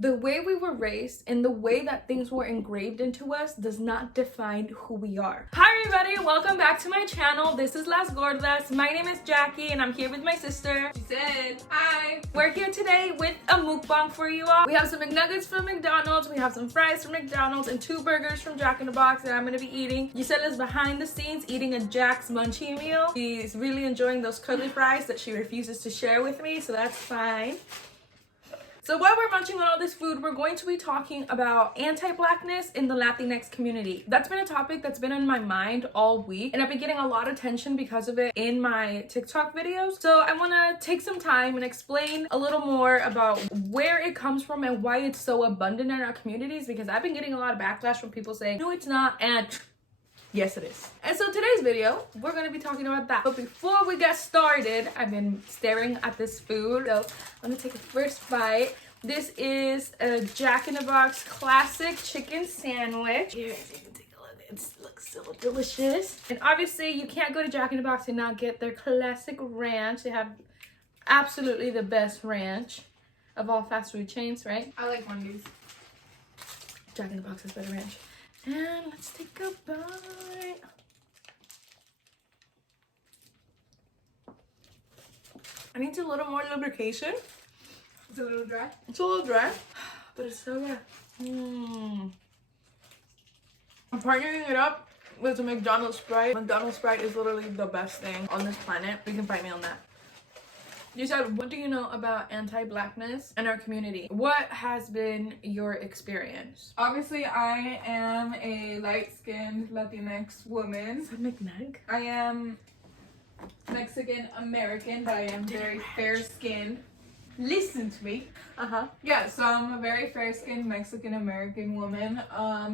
The way we were raised and the way that things were engraved into us does not define who we are. Hi everybody, welcome back to my channel. This is Las Gordas. My name is Jackie and I'm here with my sister. Giselle. Hi. We're here today with a mukbang for you all. We have some McNuggets from McDonald's, we have some fries from McDonald's, and 2 burgers from Jack in the Box that I'm gonna be eating. Giselle is behind the scenes eating a Jack's munchie meal. She's really enjoying those curly fries that she refuses to share with me, so that's fine. So while we're munching on all this food, we're going to be talking about anti-blackness in the Latinx community. That's been a topic that's been on my mind all week, and I've been getting a lot of attention because of it in my TikTok videos. So I want to take some time and explain a little more about where it comes from and why it's so abundant in our communities, because I've been getting a lot of backlash from people saying, no, it's not, and yes, it is. And so today's video, we're going to be talking about that. But before we get started, I've been staring at this food. So I'm going to take a first bite. This is a Jack in the Box classic chicken sandwich. Here, as you can take a look, it looks so delicious. And obviously, you can't go to Jack in the Box and not get their classic ranch. They have absolutely the best ranch of all fast food chains, right? I like Wendy's. Jack in the Box has better ranch. And let's take a bite. I need a little more lubrication. It's a little dry. It's a little dry, but it's so good. I'm partnering it up with a McDonald's Sprite. McDonald's Sprite is literally the best thing on this planet. You can find me on that. You said, what do you know about anti-blackness in our community? What has been your experience? Obviously, I am a light-skinned Latinx woman. Is that McNug? I am Mexican American, but I am very fair-skinned. Listen to me. Yeah, so I'm a very fair-skinned Mexican American woman.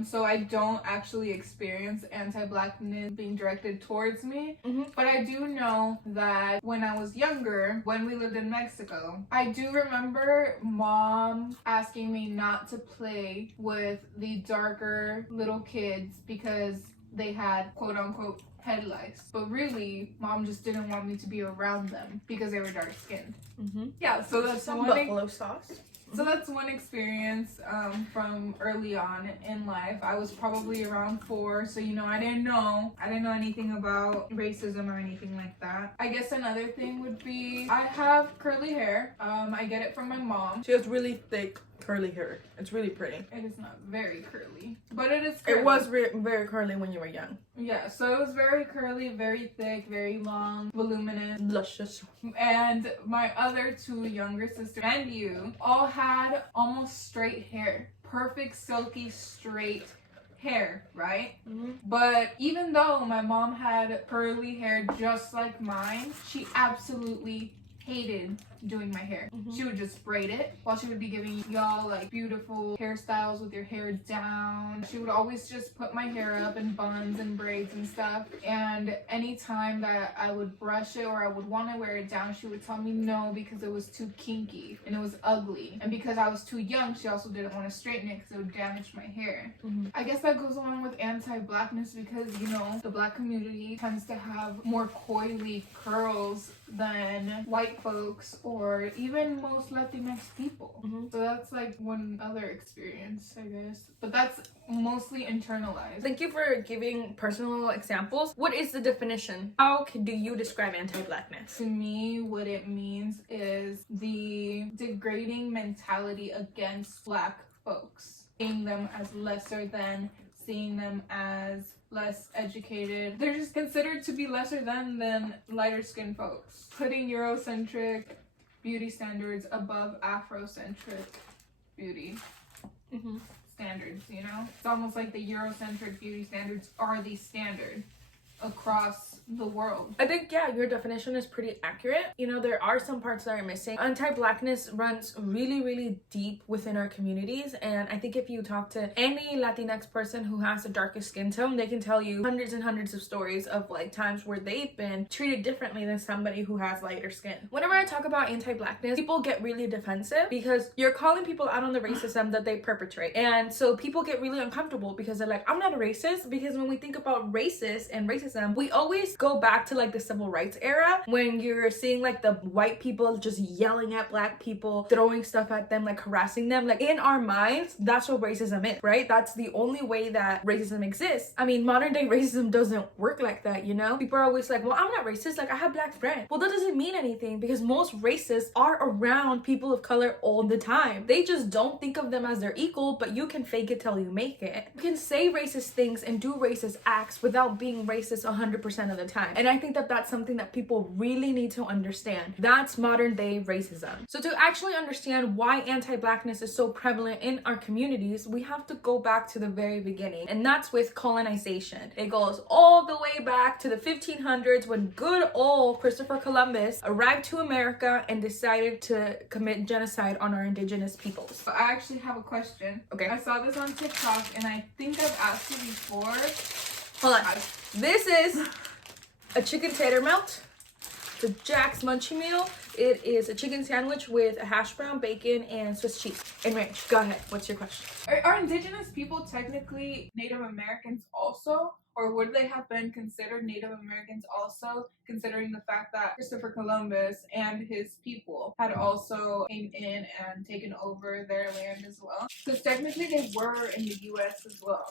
So I don't actually experience anti-blackness being directed towards me. But I do know that when I was younger, when we lived in Mexico, I do remember mom asking me not to play with the darker little kids because they had quote-unquote headlights, but really mom just didn't want me to be around them because they were dark skinned. Yeah, so that's some buffalo sauce. So that's one experience from early on in life. I was probably around 4, so I didn't know anything about racism or anything like that. I guess another thing would be I have curly hair. I get it from my mom. She has really thick curly hair. It's really pretty. It is not very curly, but it is curly. It was very curly when you were young. Yeah, so it was very curly, very thick, very long, voluminous, luscious. And my other 2 younger sisters and you all had almost straight hair. Perfect, silky, straight hair, right? But even though my mom had curly hair just like mine, she absolutely hated doing my hair. She would just braid it while she would be giving y'all like beautiful hairstyles with your hair down. She would always just put my hair up in buns and braids and stuff, and anytime that I would brush it or I would want to wear it down, she would tell me no because it was too kinky and it was ugly, and because I was too young she also didn't want to straighten it because it would damage my hair. I guess that goes along with anti-blackness because the black community tends to have more coily curls than white folks or even most Latinx people. So that's like one other experience, I guess. But that's mostly internalized. Thank you for giving personal examples. What is the definition? How do you describe anti-blackness? To me, what it means is the degrading mentality against black folks. Seeing them as lesser than, seeing them as less educated. They're just considered to be lesser than lighter skinned folks. Putting Eurocentric beauty standards above Afrocentric beauty standards, It's almost like the Eurocentric beauty standards are the standard across the world. I think, yeah, your definition is pretty accurate. There are some parts that are missing. Anti-blackness runs really deep within our communities, and I think if you talk to any Latinx person who has the darkest skin tone, they can tell you hundreds and hundreds of stories of like times where they've been treated differently than somebody who has lighter skin. Whenever I talk about anti-blackness, people get really defensive because you're calling people out on the racism that they perpetrate, and so people get really uncomfortable because they're like, I'm not a racist, because when we think about racist and racism racism, we always go back to like the civil rights era when you're seeing like the white people just yelling at black people, throwing stuff at them, like harassing them. Like in our minds, that's what racism is, right? That's the only way that racism exists. I mean, modern day racism doesn't work like that, you know? People are always like, well, I'm not racist, like I have black friends. Well, that doesn't mean anything because most racists are around people of color all the time. They just don't think of them as their equal, but you can fake it till you make it. You can say racist things and do racist acts without being racist 100% of the time. And I think that that's something that people really need to understand. That's modern day racism. So to actually understand why anti-blackness is so prevalent in our communities, we have to go back to the very beginning, and that's with colonization. It goes all the way back to the 1500s when good old Christopher Columbus arrived to America and decided to commit genocide on our indigenous peoples. But I actually have a question. Okay. I saw this on TikTok and I think I've asked you before. Hold on. This is a chicken tater melt. The Jack's Munchie Meal. It is a chicken sandwich with a hash brown, bacon, and Swiss cheese and ranch. Go ahead. What's your question? Are indigenous people technically Native Americans also? Or would they have been considered Native Americans also, considering the fact that Christopher Columbus and his people had also came in and taken over their land as well? Because technically they were in the U.S. as well.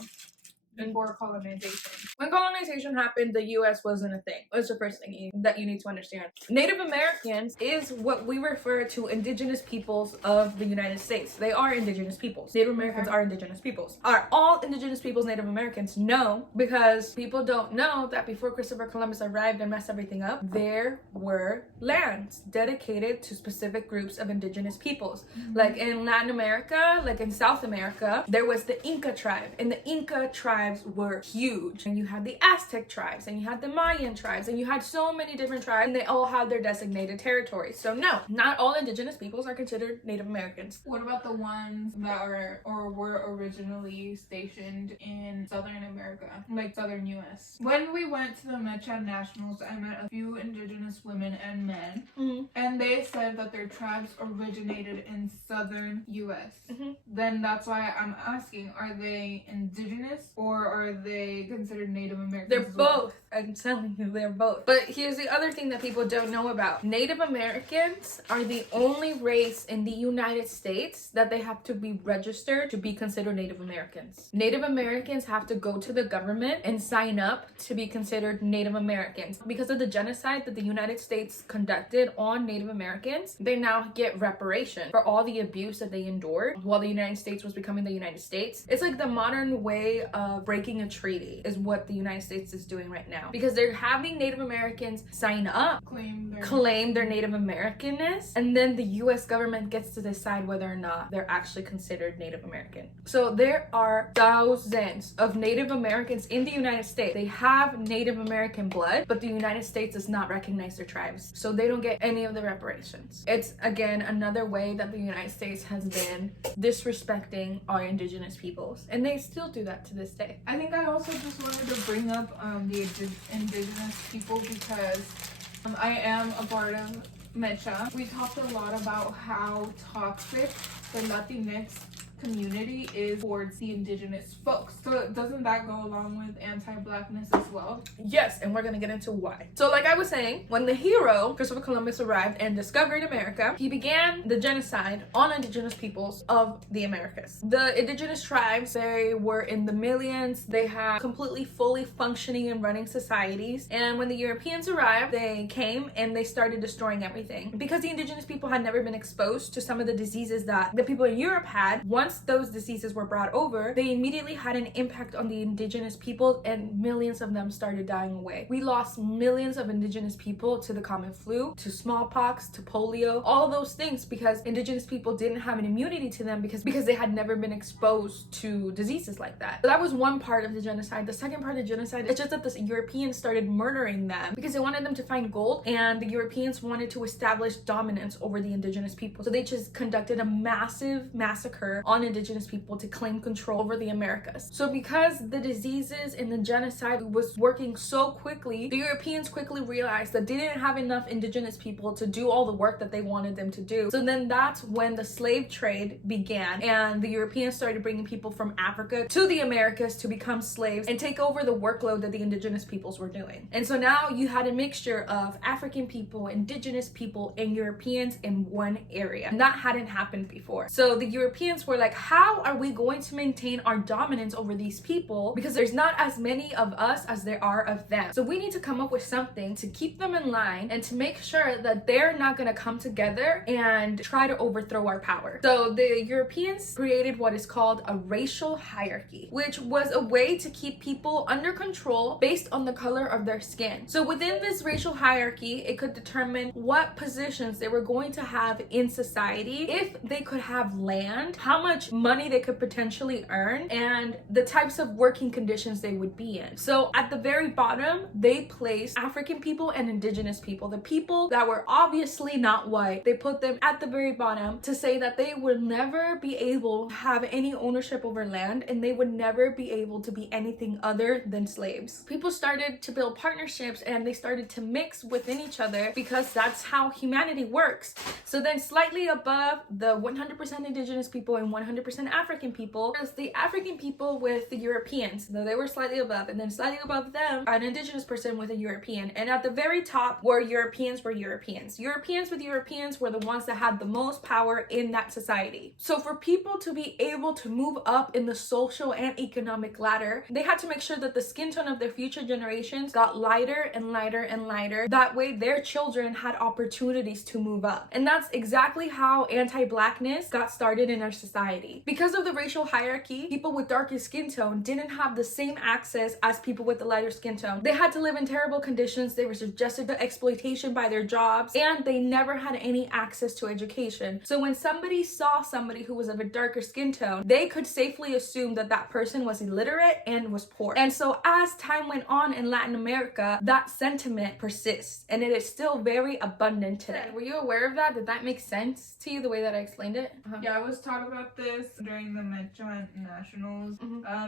Before colonization. When colonization happened, the U.S. wasn't a thing. That's the first thing that you need to understand. Native Americans is what we refer to indigenous peoples of the United States. They are indigenous peoples. Native Americans are indigenous peoples. Are all indigenous peoples Native Americans? No, because people don't know that before Christopher Columbus arrived and messed everything up, there were lands dedicated to specific groups of indigenous peoples. Like in Latin America, like in South America, there was the Inca tribe, and the Inca tribe were huge, and you had the Aztec tribes, and you had the Mayan tribes, and you had so many different tribes, and they all had their designated territories. So no, not all indigenous peoples are considered Native Americans. What about the ones that are or were originally stationed in Southern America, like Southern US? When we went to the Medchat Nationals, I met a few indigenous women and men, and they said that their tribes originated in Southern US. Then that's why I'm asking, are they indigenous or are they considered Native Americans? They're both. I'm telling you, they're both. But here's the other thing that people don't know about. Native Americans are the only race in the United States that they have to be registered to be considered Native Americans. Native Americans have to go to the government and sign up to be considered Native Americans. Because of the genocide that the United States conducted on Native Americans, they now get reparation for all the abuse that they endured while the United States was becoming the United States. It's like the modern way of breaking a treaty is what the United States is doing right now, because they're having Native Americans sign up, claim their Native Americanness, and then the US government gets to decide whether or not they're actually considered Native American. So there are thousands of Native Americans in the United States. They have Native American blood, but the United States does not recognize their tribes, so they don't get any of the reparations. It's again another way that the United States has been disrespecting our indigenous peoples, and they still do that to this day. I think I also just wanted to bring up the indigenous people because I am a part of Mecha. We talked a lot about how toxic the Latinx community is towards the indigenous folks. So doesn't that go along with anti-blackness as well? Yes, and we're gonna get into why. So like I was saying, when the hero Christopher Columbus arrived and discovered America, he began the genocide on indigenous peoples of the Americas. The indigenous tribes, they were in the millions. They had completely fully functioning and running societies, and when the Europeans arrived, they came and they started destroying everything. Because the indigenous people had never been exposed to some of the diseases that the people in Europe had, once those diseases were brought over, they immediately had an impact on the indigenous people, and millions of them started dying away. We lost millions of indigenous people to the common flu, to smallpox, to polio, all those things because indigenous people didn't have an immunity to them because they had never been exposed to diseases like that. So that was one part of the genocide. The second part of the genocide is just that the Europeans started murdering them because they wanted them to find gold, and the Europeans wanted to establish dominance over the indigenous people. So they just conducted a massive massacre on on indigenous people to claim control over the Americas. So because the diseases and the genocide was working so quickly, the Europeans quickly realized that they didn't have enough indigenous people to do all the work that they wanted them to do. So then that's when the slave trade began, and the Europeans started bringing people from Africa to the Americas to become slaves and take over the workload that the indigenous peoples were doing. And so now you had a mixture of African people, indigenous people, and Europeans in one area. And that hadn't happened before. So the Europeans were like, how are we going to maintain our dominance over these people? Because there's not as many of us as there are of them. So we need to come up with something to keep them in line and to make sure that they're not going to come together and try to overthrow our power. So the Europeans created what is called a racial hierarchy, which was a way to keep people under control based on the color of their skin. So within this racial hierarchy, it could determine what positions they were going to have in society, if they could have land, how much money they could potentially earn, and the types of working conditions they would be in. So at the very bottom, they placed African people and indigenous people, the people that were obviously not white. They put them at the very bottom to say that they would never be able to have any ownership over land, and they would never be able to be anything other than slaves. People started to build partnerships, and they started to mix within each other because that's how humanity works. So then slightly above the 100% indigenous people and 100% African people was the African people with the Europeans. So they were slightly above, and then slightly above them, an indigenous person with a European. And at the very top were Europeans with Europeans. Europeans with Europeans were the ones that had the most power in that society. So for people to be able to move up in the social and economic ladder, they had to make sure that the skin tone of their future generations got lighter and lighter and lighter. That way their children had opportunities to move up. And that's exactly how anti-blackness got started in our society. Because of the racial hierarchy, people with darker skin tone didn't have the same access as people with the lighter skin tone. They had to live in terrible conditions, they were subjected to exploitation by their jobs, and they never had any access to education. So when somebody saw somebody who was of a darker skin tone, they could safely assume that that person was illiterate and was poor. And so as time went on in Latin America, that sentiment persists, and it is still very abundant today. Were you aware of that? Did that make sense to you the way that I explained it? Yeah, I was taught about this during the Metro Nationals.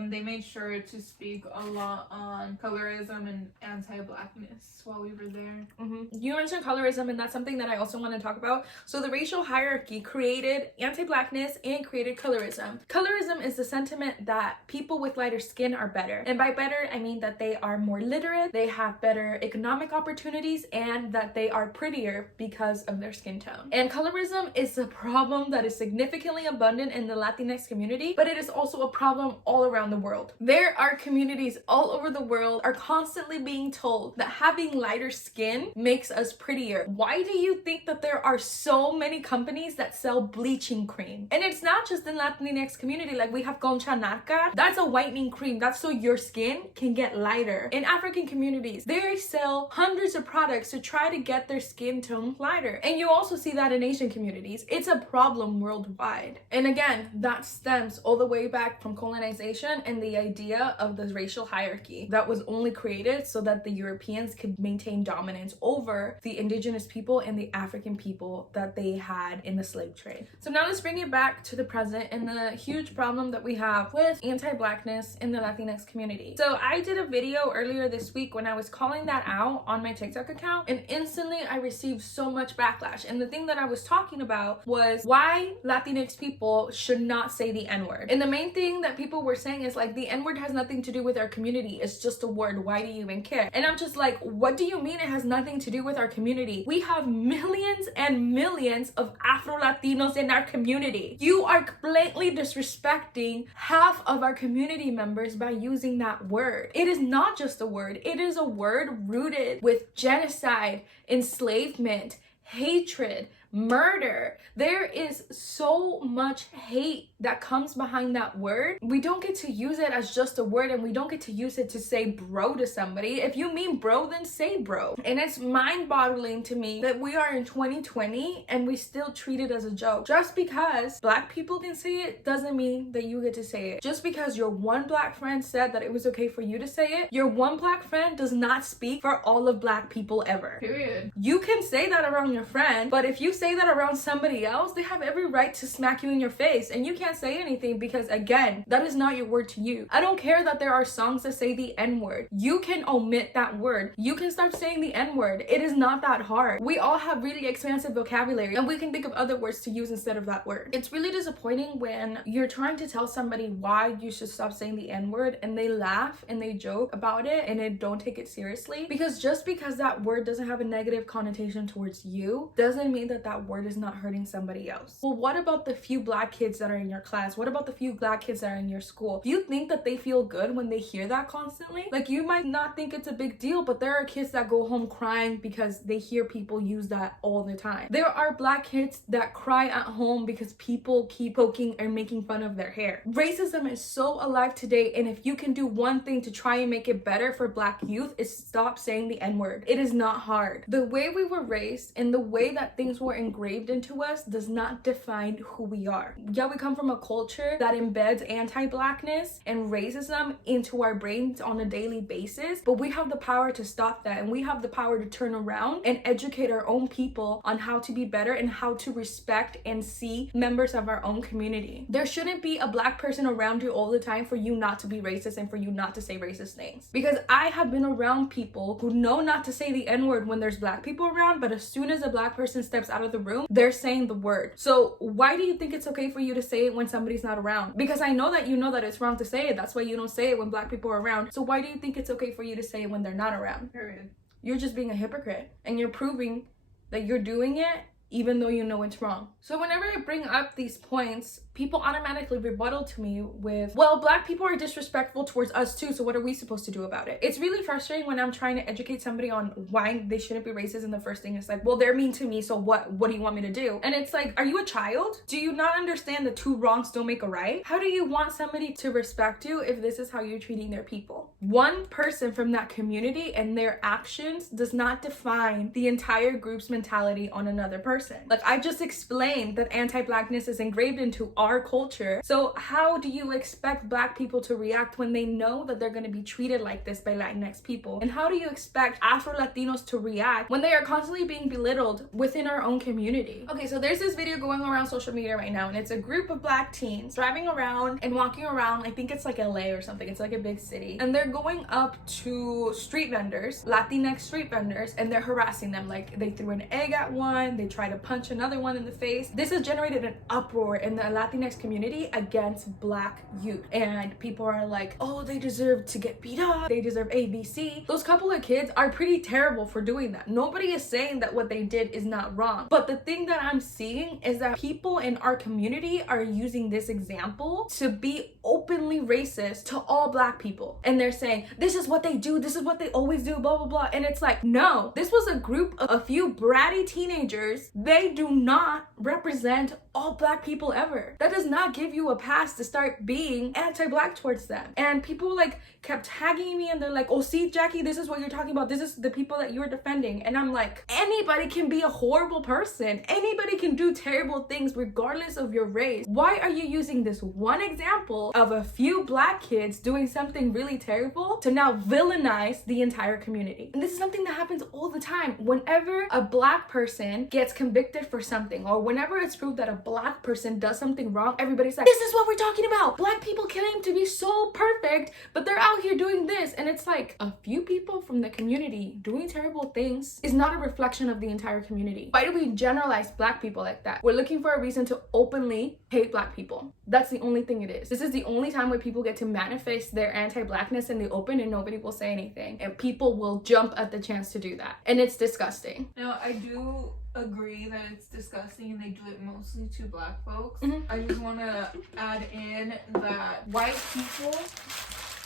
They made sure to speak a lot on colorism and anti-blackness while we were there. You mentioned colorism, and that's something that I also want to talk about. So the racial hierarchy created anti-blackness and created colorism. Colorism is the sentiment that people with lighter skin are better. And by better, I mean that they are more literate, they have better economic opportunities, and that they are prettier because of their skin tone. And colorism is a problem that is significantly abundant in the Latinx community, but it is also a problem all around the world. There are communities all over the world are constantly being told that having lighter skin makes us prettier. Why do you think that there are so many companies that sell bleaching cream? And it's not just in Latinx community, like we have Concha Narca. That's a whitening cream. That's so your skin can get lighter. In African communities, they sell hundreds of products to try to get their skin tone lighter. And you also see that in Asian communities. It's a problem worldwide. And again, that stems all the way back from colonization and the idea of the racial hierarchy that was only created so that the Europeans could maintain dominance over the indigenous people and the African people that they had in the slave trade. So now let's bring it back to the present and the huge problem that we have with anti-blackness in the Latinx community. So I did a video earlier this week when I was calling that out on my TikTok account, and instantly I received so much backlash. And the thing that I was talking about was why Latinx people should not say the N-word. And the main thing that people were saying is like, the N-word has nothing to do with our community. It's just a word. Why do you even care? And I'm just like, what do you mean it has nothing to do with our community? We have millions and millions of Afro-Latinos in our community. You are blatantly disrespecting half of our community members by using that word. It is not just a word. It is a word rooted with genocide, enslavement, hatred, murder. There is so much hate that comes behind that word. We don't get to use it as just a word, and we don't get to use it to say bro to somebody. If you mean bro, then say bro. And it's mind-boggling to me that we are in 2020 and we still treat it as a joke. Just because black people can say it doesn't mean that you get to say it. Just because your one black friend said that it was okay for you to say it, your one black friend does not speak for all of black people ever. Period. You can say that around your friend, but if you say say that around somebody else, they have every right to smack you in your face, and you can't say anything because, again, that is not your word to use. I don't care that there are songs that say the N-word. You can omit that word. You can start saying the N-word. It is not that hard. We all have really expansive vocabulary, and we can think of other words to use instead of that word. It's really disappointing when you're trying to tell somebody why you should stop saying the N-word, and they laugh and they joke about it and they don't take it seriously, because just because that word doesn't have a negative connotation towards you doesn't mean that that word is not hurting somebody else. Well, what about the few black kids that are in your class? What about the few black kids that are in your school? Do you think that they feel good when they hear that constantly? Like, you might not think it's a big deal, but there are kids that go home crying because they hear people use that all the time. There are black kids that cry at home because people keep poking and making fun of their hair. Racism is so alive today, and if you can do one thing to try and make it better for black youth, is stop saying the N-word. It is not hard. The way we were raised and the way that things were engraved into us does not define who we are. Yeah, we come from a culture that embeds anti-blackness and racism into our brains on a daily basis, but we have the power to stop that, and we have the power to turn around and educate our own people on how to be better and how to respect and see members of our own community. There shouldn't be a black person around you all the time for you not to be racist and for you not to say racist things. Because I have been around people who know not to say the N-word when there's black people around, but as soon as a black person steps out of the room, they're saying the word. So why do you think it's okay for you to say it when somebody's not around? Because I know that you know that it's wrong to say it. That's why you don't say it when black people are around. So why do you think it's okay for you to say it when they're not around? Period. You're just being a hypocrite, and you're proving that you're doing it even though you know it's wrong. So whenever I bring up these points, people automatically rebuttal to me with, well, black people are disrespectful towards us too, so what are we supposed to do about it? It's really frustrating when I'm trying to educate somebody on why they shouldn't be racist, and the first thing is like, well, they're mean to me, so what do you want me to do? And it's like, are you a child? Do you not understand that two wrongs don't make a right? How do you want somebody to respect you if this is how you're treating their people? One person from that community and their actions does not define the entire group's mentality on another person. Like, I just explained that anti-blackness is engraved into our culture. So how do you expect black people to react when they know that they're going to be treated like this by Latinx people? And how do you expect Afro-Latinos to react when they are constantly being belittled within our own community? Okay, so there's this video going around social media right now, and it's a group of black teens driving around and walking around. I think it's like LA or something. It's like a big city. And they're going up to street vendors, Latinx street vendors, and they're harassing them. Like, they threw an egg at one, they tried to punch another one in the face. This has generated an uproar in the Latinx community against black youth, and people are like, oh, they deserve to get beat up, they deserve ABC. Those couple of kids are pretty terrible for doing that. Nobody is saying that what they did is not wrong, but the thing that I'm seeing is that people in our community are using this example to be openly racist to all black people, and they're saying this is what they do, this is what they always do, blah blah blah. And it's like, no, this was a group of a few bratty teenagers. They do not represent all black people ever. That does not give you a pass to start being anti-black towards them. And people like kept tagging me, and they're like, oh, see, Jackie, this is what you're talking about, this is the people that you're defending. And I'm like, anybody can be a horrible person, anybody can do terrible things regardless of your race. Why are you using this one example of a few black kids doing something really terrible to now villainize the entire community? And this is something that happens all the time. Whenever a black person gets convicted for something, or whenever it's proved that a black person does something wrong, everybody's like, this is what we're talking about. Black people claim to be so perfect, but they're out here doing this. And it's like, a few people from the community doing terrible things is not a reflection of the entire community. Why do we generalize black people like that? We're looking for a reason to openly hate black people. That's the only thing it is. This is the only time where people get to manifest their anti-blackness in the open, and nobody will say anything, and people will jump at the chance to do that, and it's disgusting. Now, I do agree that it's disgusting, and they do it mostly to black folks. I just want to add in that white people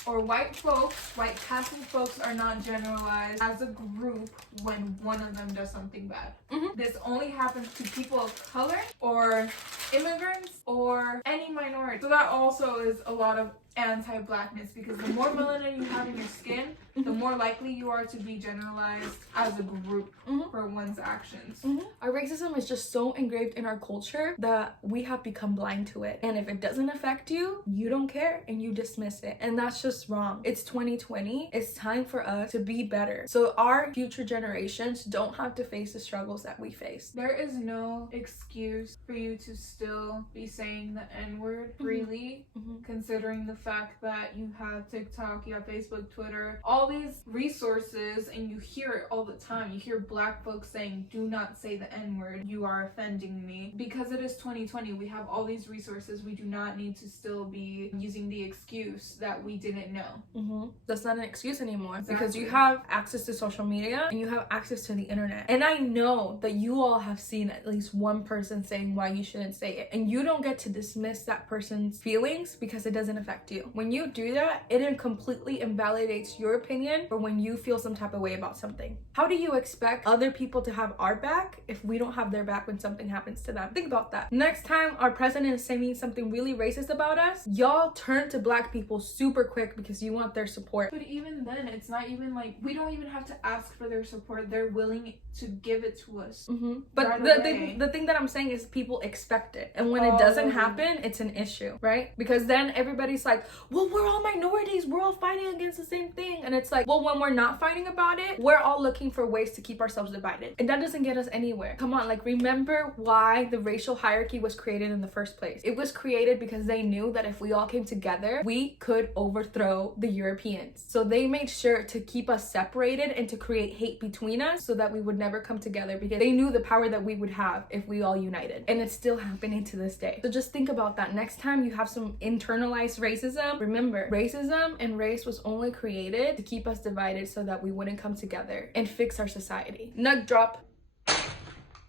or white folks, white passing folks, are not generalized as a group when one of them does something bad. This only happens to people of color or immigrants or any minority. So that also is a lot of anti-blackness, because the more melanin you have in your skin, the more likely you are to be generalized as a group for one's actions. Our racism is just so engraved in our culture that we have become blind to it. And if it doesn't affect you, you don't care and you dismiss it. And that's just wrong. It's 2020. It's time for us to be better, so our future generations don't have to face the struggles that we face. There is no excuse for you to still be saying the N-word freely, considering the fact that you have TikTok, you have Facebook, Twitter, all these resources, and you hear it all the time. You hear black folks saying, do not say the N-word, you are offending me. Because it is 2020, we have all these resources. We do not need to still be using the excuse that we didn't know. That's not an excuse anymore, because you have access to social media and you have access to the internet. And I know that you all have seen at least one person saying why you shouldn't say it, and you don't get to dismiss that person's feelings because it doesn't affect you. When you do that, it completely invalidates your opinion for when you feel some type of way about something. How do you expect other people to have our back if we don't have their back when something happens to them? Think about that. Next time our president is saying something really racist about us, y'all turn to black people super quick because you want their support. But even then, it's not even like, we don't even have to ask for their support. They're willing to give it to us. But right the thing that I'm saying is people expect it, and when it doesn't happen, it's an issue, right? Because then everybody's like, well, we're all minorities, we're all fighting against the same thing. And it's like, well, when we're not fighting about it, we're all looking for ways to keep ourselves divided, and that doesn't get us anywhere. Come on, like, remember why the racial hierarchy was created in the first place. It was created because they knew that if we all came together, we could overthrow the Europeans. So they made sure to keep us separated and to create hate between us so that we would never come together, because they knew the power that we would have if we all united. And it's still happening to this day. So just think about that. Next time you have some internalized racism, remember, racism and race was only created to keep us divided so that we wouldn't come together and fix our society. Nug drop.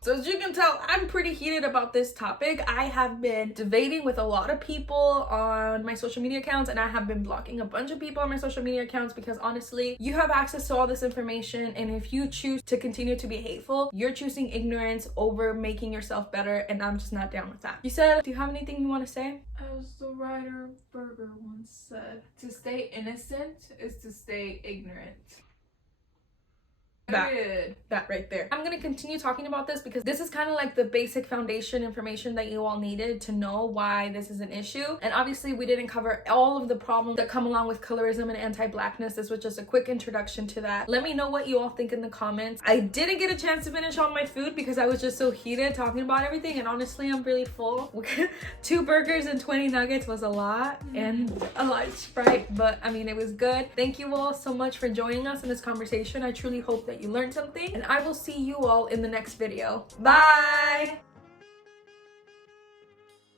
So as you can tell, I'm pretty heated about this topic. I have been debating with a lot of people on my social media accounts, and I have been blocking a bunch of people on my social media accounts because honestly, you have access to all this information, and if you choose to continue to be hateful, you're choosing ignorance over making yourself better, and I'm just not down with that. You said, do you have anything you want to say? As the writer Berger once said, to stay innocent is to stay ignorant. That right there. I'm gonna continue talking about this because this is kind of like the basic foundation information that you all needed to know why this is an issue. And obviously we didn't cover all of the problems that come along with colorism and anti-blackness. This was just a quick introduction to that. Let me know what you all think in the comments. I didn't get a chance to finish all my food because I was just so heated talking about everything, and honestly I'm really full. 2 burgers and 20 nuggets was a lot, and a large Sprite, but I mean, it was good. Thank you all so much for joining us in this conversation. I truly hope that you learned something, and I will see you all in the next video. Bye!